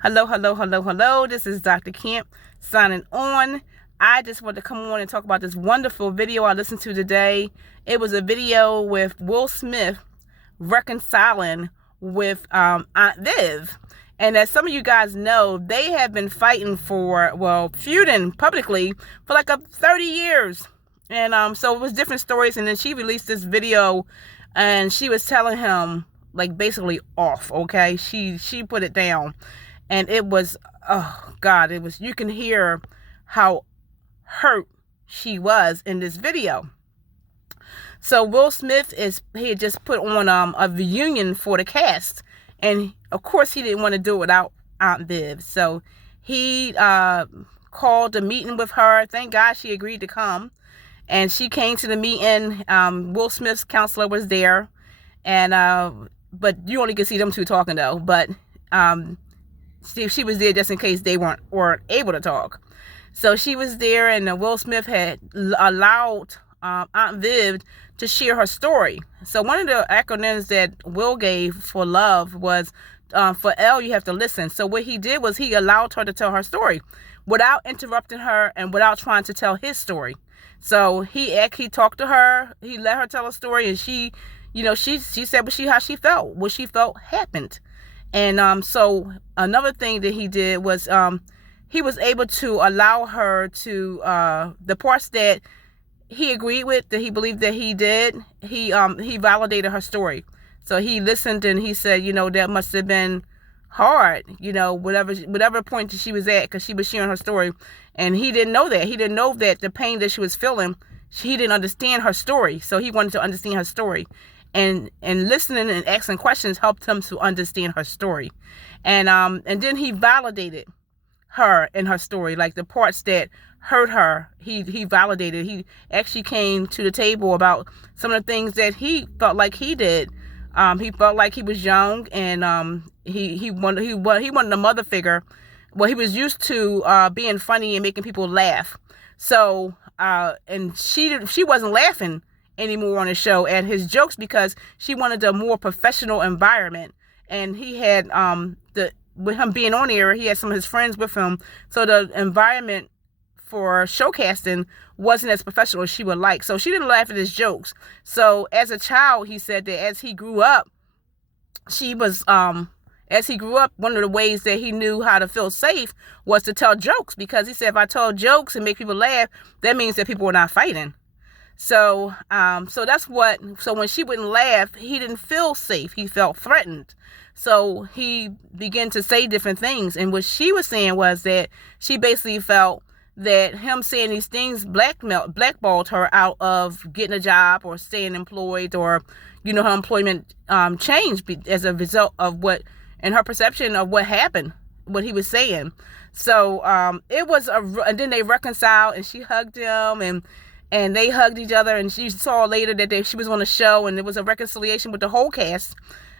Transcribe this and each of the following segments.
Hello, hello, hello, hello. This is Dr. Kemp signing on. I just want to come on and talk about this wonderful video I listened to today. It was a video with Will Smith reconciling with Aunt Viv. And as some of you guys know, they have been fighting feuding publicly for like 30 years. And so it was different stories. And then she released this video and she was telling him, like, basically off, okay? She put it down. And it was, oh God, you can hear how hurt she was in this video. So Will Smith he had just put on a reunion for the cast. And of course he didn't want to do it without Aunt Viv. So he called a meeting with her. Thank God she agreed to come. And she came to the meeting. Will Smith's counselor was there. And but you only could see them two talking though. But she was there just in case they weren't able to talk. So she was there, and Will Smith had allowed Aunt Viv to share her story. So one of the acronyms that Will gave for love was, for L, you have to listen. So what he did was he allowed her to tell her story without interrupting her and without trying to tell his story. So he talked to her, he let her tell her story, and she said how she felt. What she felt happened. And so another thing that he did was he was able to allow her to the parts that he agreed with, that he believed that he did, he validated her story. So he listened and he said, that must have been hard, whatever point that she was at, because she was sharing her story. And he didn't know that. He didn't know that the pain that she was feeling, he didn't understand her story. So he wanted to understand her story. And listening and asking questions helped him to understand her story. And then he validated her in her story, like the parts that hurt her, he validated. He actually came to the table about some of the things that he felt like he did. He felt like he was young, and he wanted a mother figure. Well, he was used to being funny and making people laugh. So and she wasn't laughing anymore on the show at his jokes because she wanted a more professional environment. And he had with him being on air, he had some of his friends with him, so the environment for showcasting wasn't as professional as she would like. So she didn't laugh at his jokes. So as a child, he said that as he grew up, one of the ways that he knew how to feel safe was to tell jokes, because he said, if I told jokes and make people laugh, that means that people were not fighting. So so when she wouldn't laugh, he didn't feel safe. He felt threatened. So he began to say different things. And what she was saying was that she basically felt that him saying these things blackballed her out of getting a job or staying employed, or, her employment changed as a result of what, in her perception of what happened, what he was saying. So and then they reconciled, and she hugged him, and they hugged each other, and she saw later that she was on a show, and it was a reconciliation with the whole cast.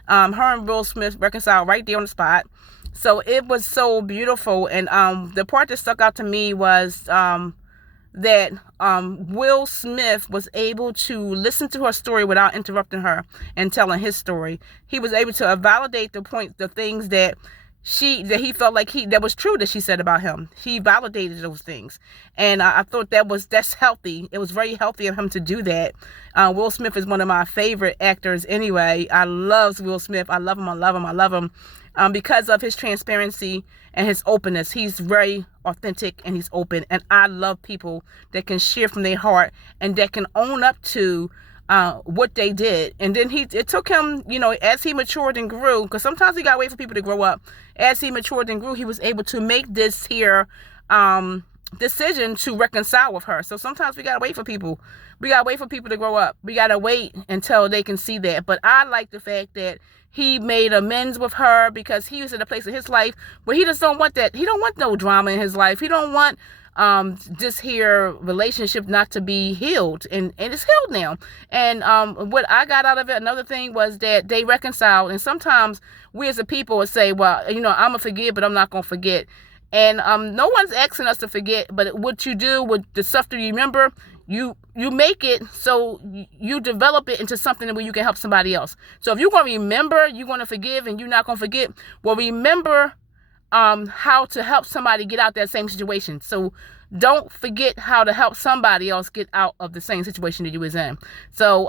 Her and Will Smith reconciled right there on the spot. So it was so beautiful. And the part that stuck out to me was that Will Smith was able to listen to her story without interrupting her and telling his story. He was able to validate the things that he felt like that was true that she said about him. He validated those things. And I thought that's healthy. It was very healthy of him to do that. Will Smith is one of my favorite actors anyway. I love Will Smith. I love him. Because of his transparency and his openness. He's very authentic and he's open. And I love people that can share from their heart and that can own up to what they did. And then it took him, as he matured and grew, because sometimes we gotta wait for people to grow up. As he matured and grew, he was able to make this here decision to reconcile with her. So sometimes we gotta wait for people. We gotta wait for people to grow up. We gotta wait until they can see that. But I like the fact that he made amends with her, because he was in a place in his life where he just don't want that. He don't want no drama in his life. He don't want this here relationship not to be healed, and it's healed now. And what I got out of it, another thing, was that they reconciled. And sometimes we as a people would say, well, I'm gonna forgive, but I'm not gonna forget. And no one's asking us to forget, but what you do with the stuff that you remember, you make it so you develop it into something where you can help somebody else. So if you're going to remember, you're going to forgive, and you're not going to forget, well, remember how to help somebody get out that same situation. So don't forget how to help somebody else get out of the same situation that you was in. So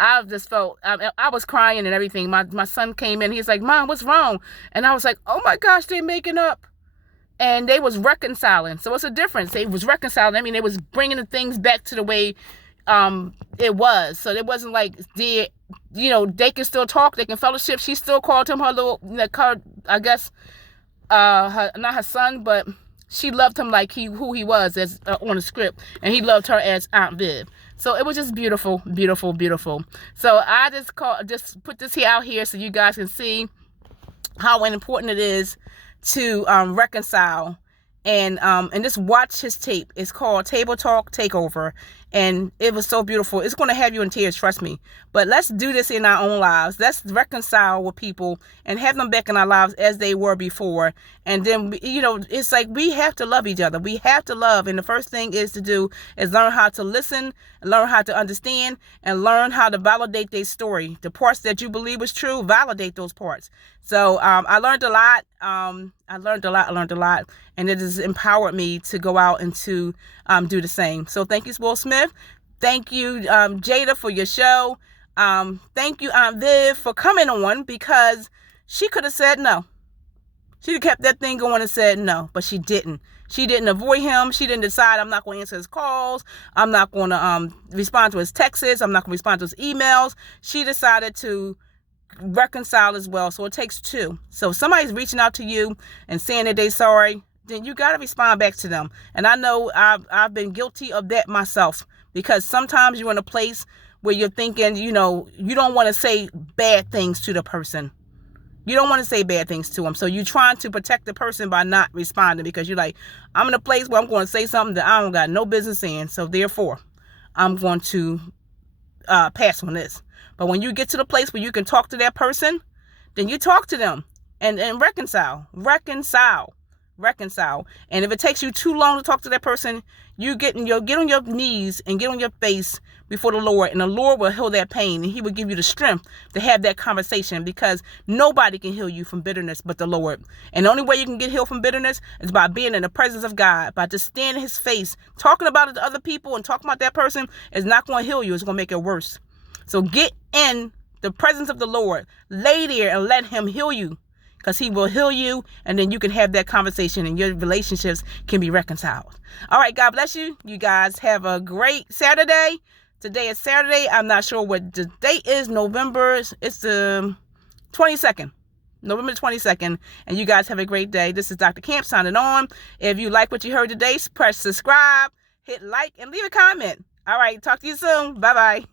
I just felt, I was crying and everything. My son came in, he's like, Mom, what's wrong? And I was like, oh my gosh, they're making up. And they was reconciling. So it's a difference. They was reconciling. I mean, they was bringing the things back to the way it was. So it wasn't like they can still talk, they can fellowship. She still called him her little, I guess, not her son, but she loved him like who he was as on the script, and he loved her as Aunt Viv. So it was just beautiful, beautiful, beautiful. So I just put this here out here so you guys can see how important it is to reconcile and just watch his tape. It's called Table Talk Takeover, and it was so beautiful. It's going to have you in tears, trust me. But let's do this in our own lives. Let's reconcile with people and have them back in our lives as they were before. And then, it's like we have to love each other. We have to love. And the first thing is learn how to listen, learn how to understand, and learn how to validate their story. The parts that you believe is true, validate those parts. So I learned a lot. I learned a lot. And it has empowered me to go out and to do the same. So thank you, Will Smith. Thank you, Jada, for your show. Thank you, Aunt Viv, for coming on, because she could have said no. She could have kept that thing going and said no, but she didn't. She didn't avoid him. She didn't decide, I'm not going to answer his calls. I'm not going to respond to his texts. I'm not going to respond to his emails. She decided to reconcile as well. So it takes two. So if somebody's reaching out to you and saying that they're sorry, then you got to respond back to them. And I know I've been guilty of that myself, because sometimes you're in a place where you're thinking, you don't want to say bad things to the person. You don't want to say bad things to them. So you're trying to protect the person by not responding, because you're like, I'm in a place where I'm going to say something that I don't got no business saying. So therefore, I'm going to pass on this. But when you get to the place where you can talk to that person, then you talk to them and reconcile. And if it takes you too long to talk to that person, get on your knees and get on your face before the Lord, and the Lord will heal that pain, and he will give you the strength to have that conversation, because nobody can heal you from bitterness but the Lord. And the only way you can get healed from bitterness is by being in the presence of God, by just standing in his face. Talking about it to other people and talking about that person is not going to heal you. It's going to make it worse. So get in the presence of the Lord, lay there and let him heal you, because he will heal you, and then you can have that conversation and your relationships can be reconciled. All right, God bless you. You guys have a great Saturday. Today is Saturday. I'm not sure what the date is. November, it's the 22nd. November 22nd. And you guys have a great day. This is Dr. Camp signing on. If you like what you heard today, press subscribe, hit like, and leave a comment. All right, talk to you soon. Bye-bye.